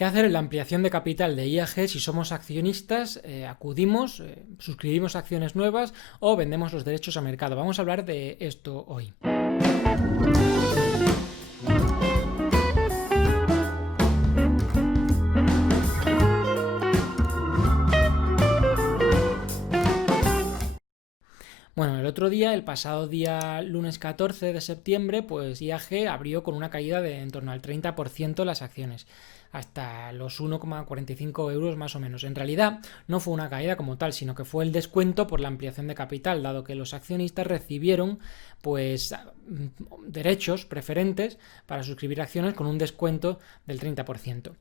¿Qué hacer en la ampliación de capital de IAG si somos accionistas? Acudimos, suscribimos acciones nuevas o vendemos los derechos a mercado. Vamos a hablar de esto hoy. Bueno, el otro día, el pasado día lunes 14 de septiembre, pues IAG abrió con una caída de en torno al 30% las acciones, hasta los 1,45 euros más o menos. En realidad no fue una caída como tal, sino que fue el descuento por la ampliación de capital, dado que los accionistas recibieron pues derechos preferentes para suscribir acciones con un descuento del 30%.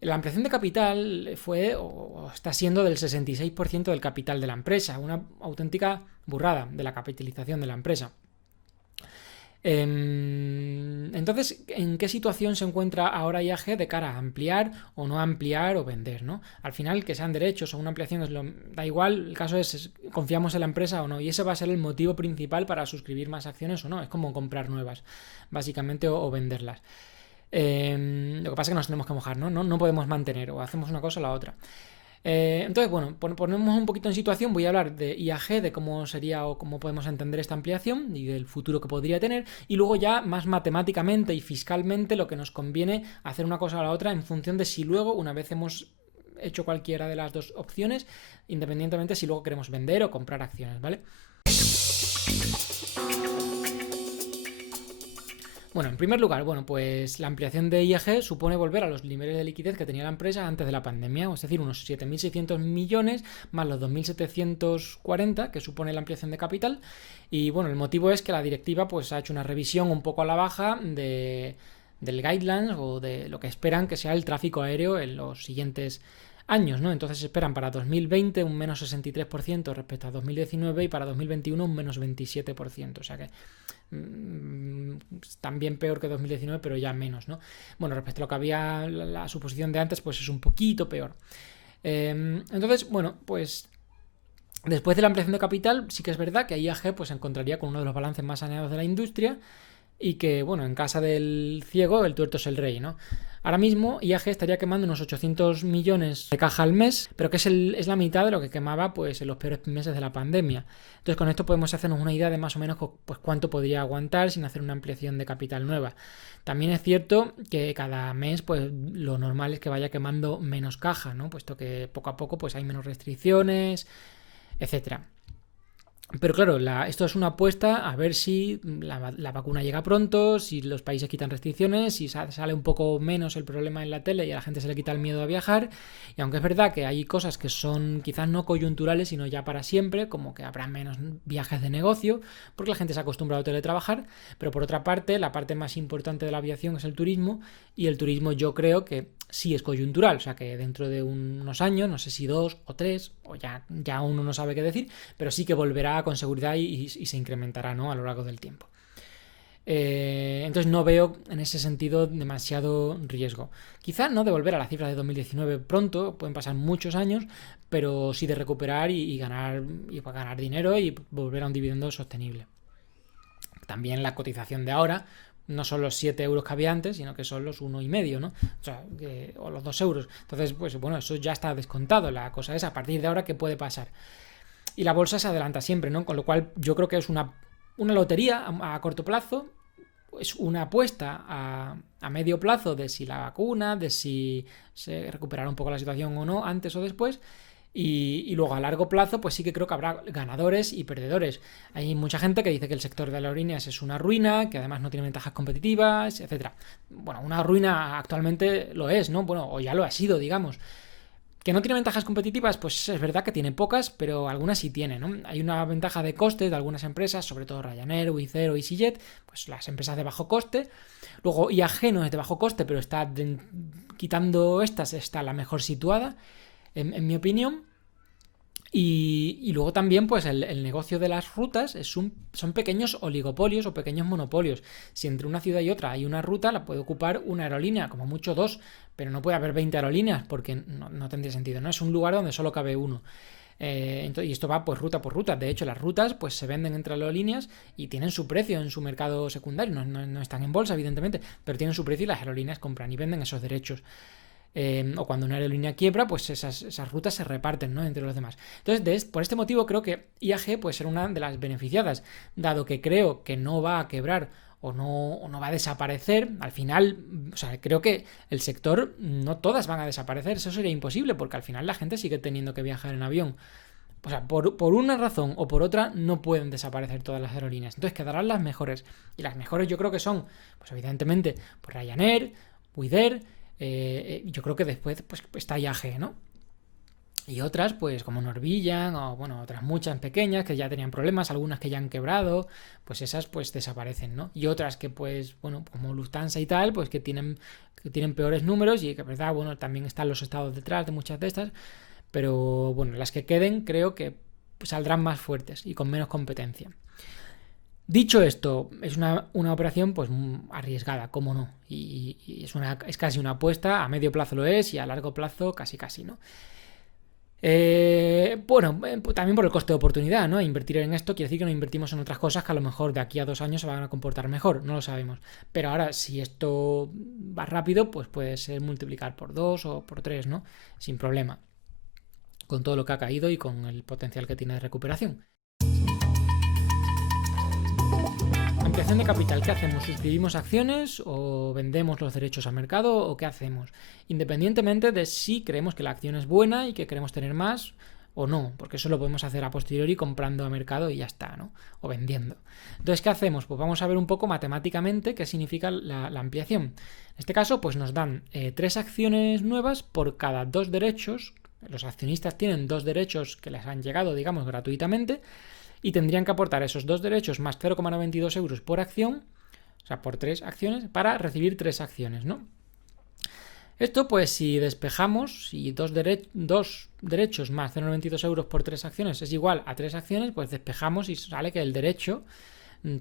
La ampliación de capital fue o está siendo del 66% del capital de la empresa, una auténtica burrada de la capitalización de la empresa. Entonces, ¿en qué situación se encuentra ahora IAG de cara a ampliar o no ampliar o vender, ¿no? Al final, que sean derechos o una ampliación, da igual, el caso es confiamos en la empresa o no, y ese va a ser el motivo principal para suscribir más acciones o no, es como comprar nuevas, básicamente, o venderlas. Lo que pasa es que nos tenemos que mojar, ¿no? No podemos mantener, o hacemos una cosa o la otra. Entonces, bueno, ponemos un poquito en situación. Voy a hablar de IAG, de cómo sería o cómo podemos entender esta ampliación y del futuro que podría tener, y luego ya más matemáticamente y fiscalmente lo que nos conviene hacer una cosa o la otra en función de si luego, una vez hemos hecho cualquiera de las dos opciones, independientemente si luego queremos vender o comprar acciones, ¿vale? Bueno, en primer lugar, pues la ampliación de IAG supone volver a los niveles de liquidez que tenía la empresa antes de la pandemia, es decir, unos 7.600 millones más los 2.740 que supone la ampliación de capital. Y bueno, el motivo es que la directiva pues ha hecho una revisión un poco a la baja del guidelines o de lo que esperan que sea el tráfico aéreo en los siguientes años, ¿no? Entonces esperan para 2020 un menos 63% respecto a 2019 y para 2021 un menos 27%, o sea que también peor que 2019, pero ya menos, ¿no? Bueno, respecto a lo que había la suposición de antes, pues es un poquito peor. Entonces, bueno, pues después de la ampliación de capital, sí que es verdad que IAG pues se encontraría con uno de los balances más saneados de la industria y que, bueno, en casa del ciego, el tuerto es el rey, ¿no? Ahora mismo IAG estaría quemando unos 800 millones de caja al mes, pero que es la mitad de lo que quemaba pues en los peores meses de la pandemia. Entonces con esto podemos hacernos una idea de más o menos pues cuánto podría aguantar sin hacer una ampliación de capital nueva. También es cierto que cada mes pues lo normal es que vaya quemando menos caja, ¿no? Puesto que poco a poco pues hay menos restricciones, etcétera. Pero claro, esto es una apuesta a ver si la vacuna llega pronto, si los países quitan restricciones, si sale un poco menos el problema en la tele y a la gente se le quita el miedo a viajar. Y aunque es verdad que hay cosas que son quizás no coyunturales, sino ya para siempre, como que habrá menos viajes de negocio, porque la gente se ha acostumbrado a teletrabajar. Pero por otra parte, la parte más importante de la aviación es el turismo, y el turismo yo creo que sí es coyuntural, o sea que dentro de unos años, no sé si 2 o 3, o ya uno no sabe qué decir, pero sí que volverá con seguridad y se incrementará, ¿no? A lo largo del tiempo. Entonces no veo en ese sentido demasiado riesgo. Quizá no de volver a la cifra de 2019 pronto, pueden pasar muchos años, pero sí de recuperar y ganar dinero y volver a un dividendo sostenible. También la cotización de ahora no son los 7 euros que había antes, sino que son los 1,5, ¿no? O sea, o los 2 euros. Entonces, pues bueno, eso ya está descontado. La cosa es a partir de ahora qué puede pasar. Y la bolsa se adelanta siempre, ¿no? Con lo cual yo creo que es una lotería a corto plazo, es una apuesta a medio plazo de si la vacuna, de si se recuperará un poco la situación o no, antes o después. Y luego a largo plazo pues sí que creo que habrá ganadores y perdedores. Hay mucha gente que dice que el sector de aerolíneas es una ruina, que además no tiene ventajas competitivas, etcétera. Bueno, una ruina actualmente lo es, ¿no? Bueno, o ya lo ha sido, digamos. ¿Que no tiene ventajas competitivas? Pues es verdad que tiene pocas, pero algunas sí tiene, ¿no? Hay una ventaja de costes de algunas empresas, sobre todo Ryanair, Wizz Air o EasyJet, pues las empresas de bajo coste. Luego IAG no es de bajo coste, pero quitando estas, está la mejor situada, en mi opinión. Y luego también pues el negocio de las rutas son pequeños oligopolios o pequeños monopolios. Si entre una ciudad y otra hay una ruta, la puede ocupar una aerolínea, como mucho dos, pero no puede haber 20 aerolíneas porque no tendría sentido, ¿no? Es un lugar donde solo cabe uno. Y esto va pues ruta por ruta. De hecho, las rutas pues se venden entre aerolíneas y tienen su precio en su mercado secundario. No están en bolsa, evidentemente, pero tienen su precio y las aerolíneas compran y venden esos derechos. o cuando una aerolínea quiebra, pues esas rutas se reparten, ¿no?, entre los demás. Entonces, por este motivo creo que IAG puede ser una de las beneficiadas, dado que creo que no va a quebrar o no va a desaparecer. Al final, o sea, creo que el sector, no todas van a desaparecer, eso sería imposible, porque al final la gente sigue teniendo que viajar en avión. O sea, por una razón o por otra no pueden desaparecer todas las aerolíneas. Entonces quedarán las mejores. Y las mejores yo creo que son, pues evidentemente, pues Ryanair, Wizz Air, yo creo que después pues está IAG, ¿no? Y otras, pues como Norwegian, o bueno, otras muchas pequeñas que ya tenían problemas, algunas que ya han quebrado, pues esas pues desaparecen, ¿no? Y otras que pues, bueno, como Lufthansa y tal, pues que tienen peores números y que, verdad, bueno, también están los estados detrás de muchas de estas. Pero bueno, las que queden creo que saldrán más fuertes y con menos competencia. Dicho esto, es una operación pues arriesgada, cómo no. Y es casi una apuesta, a medio plazo lo es y a largo plazo casi, ¿no? Bueno, también por el coste de oportunidad, ¿no? Invertir en esto quiere decir que no invertimos en otras cosas que a lo mejor de aquí a 2 años se van a comportar mejor, no lo sabemos. Pero ahora, si esto va rápido, pues puede ser multiplicar por 2 o por 3, ¿no? Sin problema, con todo lo que ha caído y con el potencial que tiene de recuperación. Ampliación de capital, ¿qué hacemos? ¿Suscribimos acciones o vendemos los derechos a mercado o qué hacemos? Independientemente de si creemos que la acción es buena y que queremos tener más o no, porque eso lo podemos hacer a posteriori comprando a mercado y ya está, ¿no? O vendiendo. Entonces, ¿qué hacemos? Pues vamos a ver un poco matemáticamente qué significa la ampliación. En este caso, pues nos dan 3 acciones nuevas por cada 2 derechos. Los accionistas tienen 2 derechos que les han llegado, digamos, gratuitamente, y tendrían que aportar esos 2 derechos más 0,92 euros por acción, o sea, por 3 acciones, para recibir 3 acciones, ¿no? Esto, pues, si despejamos, si 2 derechos más 0,92 euros por 3 acciones es igual a 3 acciones, pues despejamos y sale que el derecho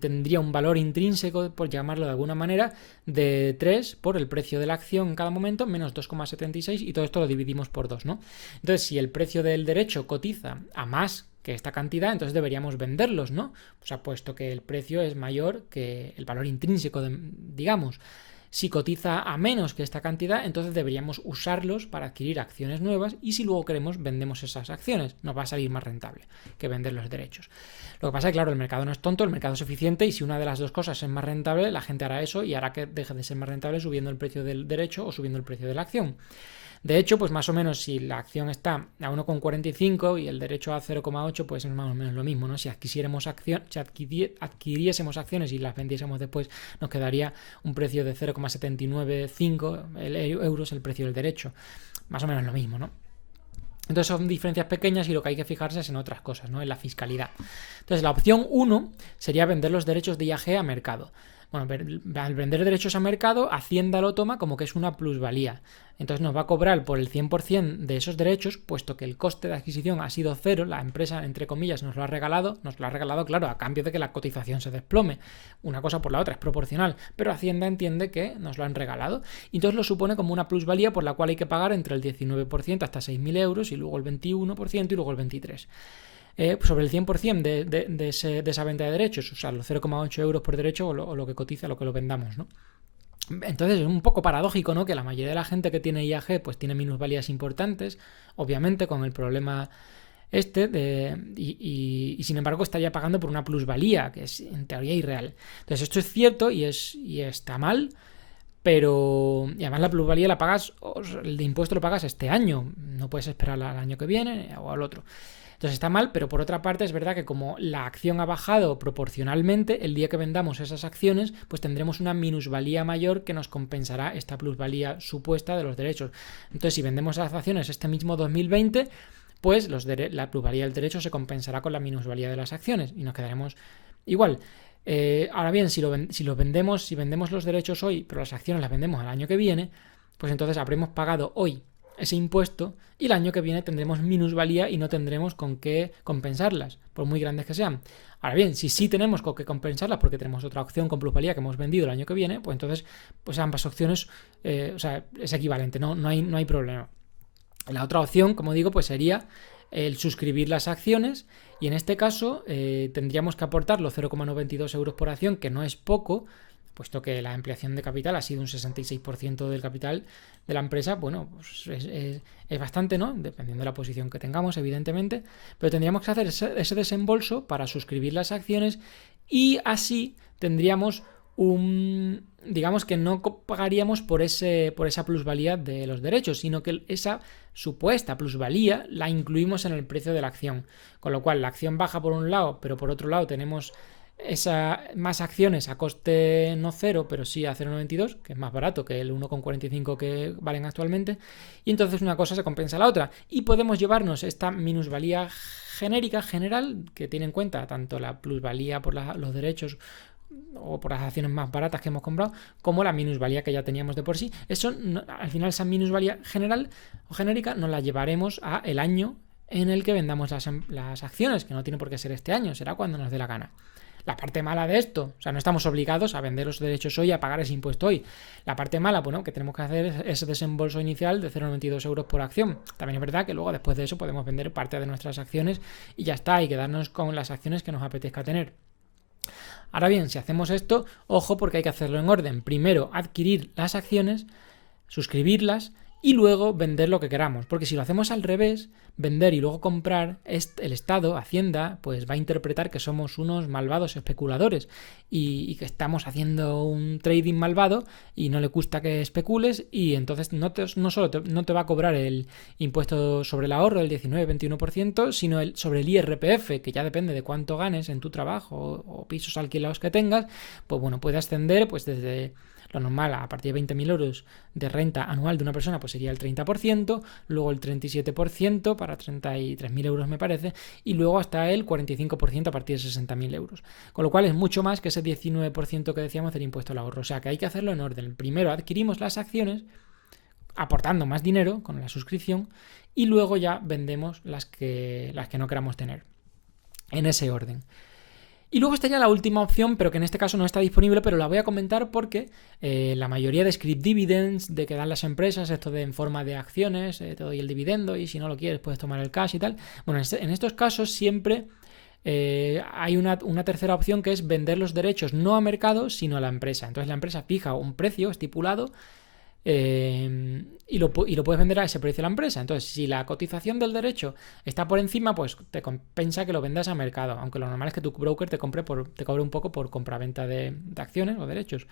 tendría un valor intrínseco, por llamarlo de alguna manera, de 3 por el precio de la acción en cada momento, menos 2,76, y todo esto lo dividimos por 2, ¿no? Entonces, si el precio del derecho cotiza a más que esta cantidad, entonces deberíamos venderlos, ¿no? O sea, puesto que el precio es mayor que el valor intrínseco, digamos. Si cotiza a menos que esta cantidad, entonces deberíamos usarlos para adquirir acciones nuevas, y si luego queremos, vendemos esas acciones. Nos va a salir más rentable que vender los derechos. Lo que pasa es que, claro, el mercado no es tonto, el mercado es eficiente, y si una de las dos cosas es más rentable, la gente hará eso y hará que deje de ser más rentable subiendo el precio del derecho o subiendo el precio de la acción. De hecho, pues más o menos si la acción está a 1,45 y el derecho a 0,8, pues es más o menos lo mismo, ¿no? Si adquiriésemos acciones y las vendiésemos después, nos quedaría un precio de 0,795 euros el precio del derecho. Más o menos lo mismo, ¿no? Entonces son diferencias pequeñas y lo que hay que fijarse es en otras cosas, ¿no? En la fiscalidad. Entonces la opción 1 sería vender los derechos de IAG a mercado. Bueno, al vender derechos a mercado, Hacienda lo toma como que es una plusvalía. Entonces nos va a cobrar por el 100% de esos derechos, puesto que el coste de adquisición ha sido cero, la empresa, entre comillas, nos lo ha regalado, claro, a cambio de que la cotización se desplome. Una cosa por la otra, es proporcional, pero Hacienda entiende que nos lo han regalado. Y entonces lo supone como una plusvalía por la cual hay que pagar entre el 19% hasta 6.000 euros, y luego el 21% y luego el 23%. Sobre el 100% de esa venta de derechos, o sea, los 0,8 euros por derecho o lo que cotiza, lo que lo vendamos, ¿no? Entonces es un poco paradójico, ¿no? Que la mayoría de la gente que tiene IAG pues tiene minusvalías importantes, obviamente con el problema y sin embargo estaría pagando por una plusvalía que es en teoría irreal. Entonces esto es cierto y está mal, pero y además la plusvalía la pagas, el de impuesto lo pagas este año, no puedes esperar al año que viene o al otro. Entonces está mal, pero por otra parte es verdad que como la acción ha bajado proporcionalmente, el día que vendamos esas acciones, pues tendremos una minusvalía mayor que nos compensará esta plusvalía supuesta de los derechos. Entonces, si vendemos las acciones este mismo 2020, pues la plusvalía del derecho se compensará con la minusvalía de las acciones y nos quedaremos igual. Ahora bien, si vendemos los derechos hoy, pero las acciones las vendemos al año que viene, pues entonces habremos pagado hoy ese impuesto y el año que viene tendremos minusvalía y no tendremos con qué compensarlas, por muy grandes que sean. Ahora bien, si sí tenemos con qué compensarlas porque tenemos otra opción con plusvalía que hemos vendido el año que viene, pues entonces pues ambas opciones es equivalente, no hay problema. La otra opción, como digo, pues sería el suscribir las acciones, y en este caso tendríamos que aportar los 0,92 euros por acción, que no es poco, puesto que la ampliación de capital ha sido un 66% del capital de la empresa, bueno, pues es bastante, ¿no? Dependiendo de la posición que tengamos, evidentemente, pero tendríamos que hacer ese desembolso para suscribir las acciones y así tendríamos digamos que no pagaríamos por esa plusvalía de los derechos, sino que esa supuesta plusvalía la incluimos en el precio de la acción, con lo cual la acción baja por un lado, pero por otro lado tenemos más acciones a coste no cero, pero sí a 0,92, que es más barato que el 1,45 que valen actualmente, y entonces una cosa se compensa a la otra, y podemos llevarnos esta minusvalía genérica, general, que tiene en cuenta tanto la plusvalía por los derechos o por las acciones más baratas que hemos comprado, como la minusvalía que ya teníamos de por sí. Eso, al final, esa minusvalía general o genérica nos la llevaremos a el año en el que vendamos las acciones, que no tiene por qué ser este año, será cuando nos dé la gana. La parte mala de esto, o sea, no estamos obligados a vender los derechos hoy, a pagar ese impuesto hoy. La parte mala, bueno, que tenemos que hacer es ese desembolso inicial de 0,92 euros por acción. También es verdad que luego, después de eso, podemos vender parte de nuestras acciones y ya está, y quedarnos con las acciones que nos apetezca tener. Ahora bien, si hacemos esto, ojo, porque hay que hacerlo en orden. Primero, adquirir las acciones, suscribirlas y luego vender lo que queramos. Porque si lo hacemos al revés, vender y luego comprar, el Estado, Hacienda, pues va a interpretar que somos unos malvados especuladores y que estamos haciendo un trading malvado y no le gusta que especules, y entonces no solo no te va a cobrar el impuesto sobre el ahorro, el 19-21%, sino sobre el IRPF, que ya depende de cuánto ganes en tu trabajo o pisos alquilados que tengas, pues bueno, puede ascender pues desde lo normal, a partir de 20.000 euros de renta anual de una persona, pues sería el 30%, luego el 37% para 33.000 euros me parece, y luego hasta el 45% a partir de 60.000 euros. Con lo cual es mucho más que ese 19% que decíamos del impuesto al ahorro. O sea que hay que hacerlo en orden. Primero adquirimos las acciones, aportando más dinero con la suscripción, y luego ya vendemos las que no queramos tener. En ese orden. Y luego estaría la última opción, pero que en este caso no está disponible, pero la voy a comentar porque la mayoría de script dividends de que dan las empresas, esto de en forma de acciones, te doy el dividendo y si no lo quieres puedes tomar el cash y tal. Bueno, en estos casos siempre hay una tercera opción, que es vender los derechos no a mercado, sino a la empresa. Entonces la empresa fija un precio estipulado y lo puedes vender a ese precio a la empresa. Entonces, si la cotización del derecho está por encima, pues te compensa que lo vendas a mercado, aunque lo normal es que tu broker te cobre un poco por compraventa de acciones o derechos.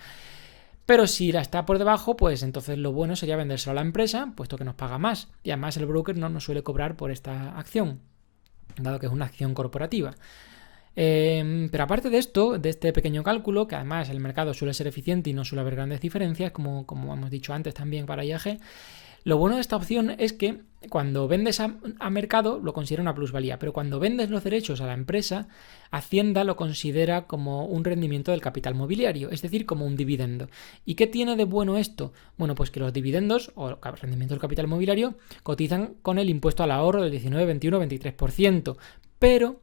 Pero si la está por debajo, pues entonces lo bueno sería vendérselo a la empresa, puesto que nos paga más, y además el broker no nos suele cobrar por esta acción, dado que es una acción corporativa. Pero aparte de esto, de este pequeño cálculo, que además el mercado suele ser eficiente y no suele haber grandes diferencias, como hemos dicho antes también para IAG, lo bueno de esta opción es que cuando vendes a mercado lo considera una plusvalía, pero cuando vendes los derechos a la empresa, Hacienda lo considera como un rendimiento del capital mobiliario, es decir, como un dividendo. ¿Y qué tiene de bueno esto? Bueno, pues que los dividendos o rendimiento del capital mobiliario cotizan con el impuesto al ahorro del 19, 21, 23%, pero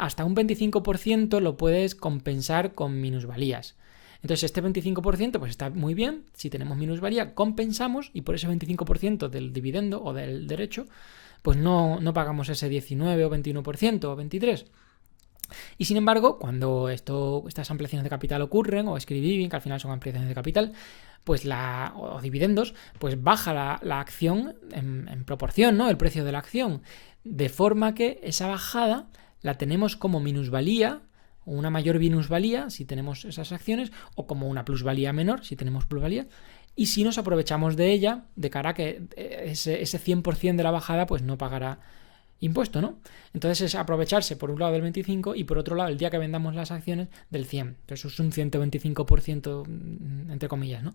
hasta un 25% lo puedes compensar con minusvalías. Entonces este 25% pues está muy bien. Si tenemos minusvalía, compensamos, y por ese 25% del dividendo o del derecho, pues no pagamos ese 19 o 21% o 23%. Y sin embargo, cuando estas ampliaciones de capital ocurren, o script, que al final son ampliaciones de capital, pues o dividendos, pues baja la acción en proporción, ¿no? El precio de la acción, de forma que esa bajada la tenemos como minusvalía, o una mayor minusvalía si tenemos esas acciones, o como una plusvalía menor si tenemos plusvalía, y si nos aprovechamos de ella, de cara a que ese 100% de la bajada pues no pagará impuesto, ¿no? Entonces es aprovecharse por un lado del 25 y por otro lado, el día que vendamos las acciones, del 100. Entonces es un 125% entre comillas, ¿no?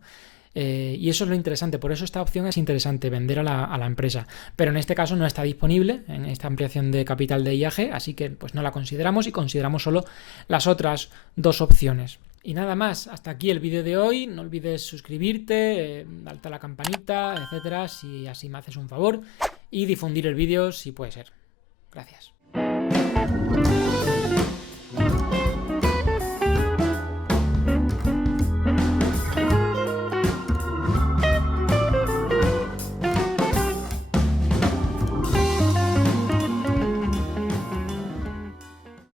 Y eso es lo interesante, por eso esta opción es interesante, vender a la empresa, pero en este caso no está disponible en esta ampliación de capital de IAG, así que pues no la consideramos y consideramos solo las otras dos opciones. Y nada más, hasta aquí el vídeo de hoy. No olvides suscribirte, darte a la campanita, etcétera, si así me haces un favor, y difundir el vídeo si puede ser. Gracias.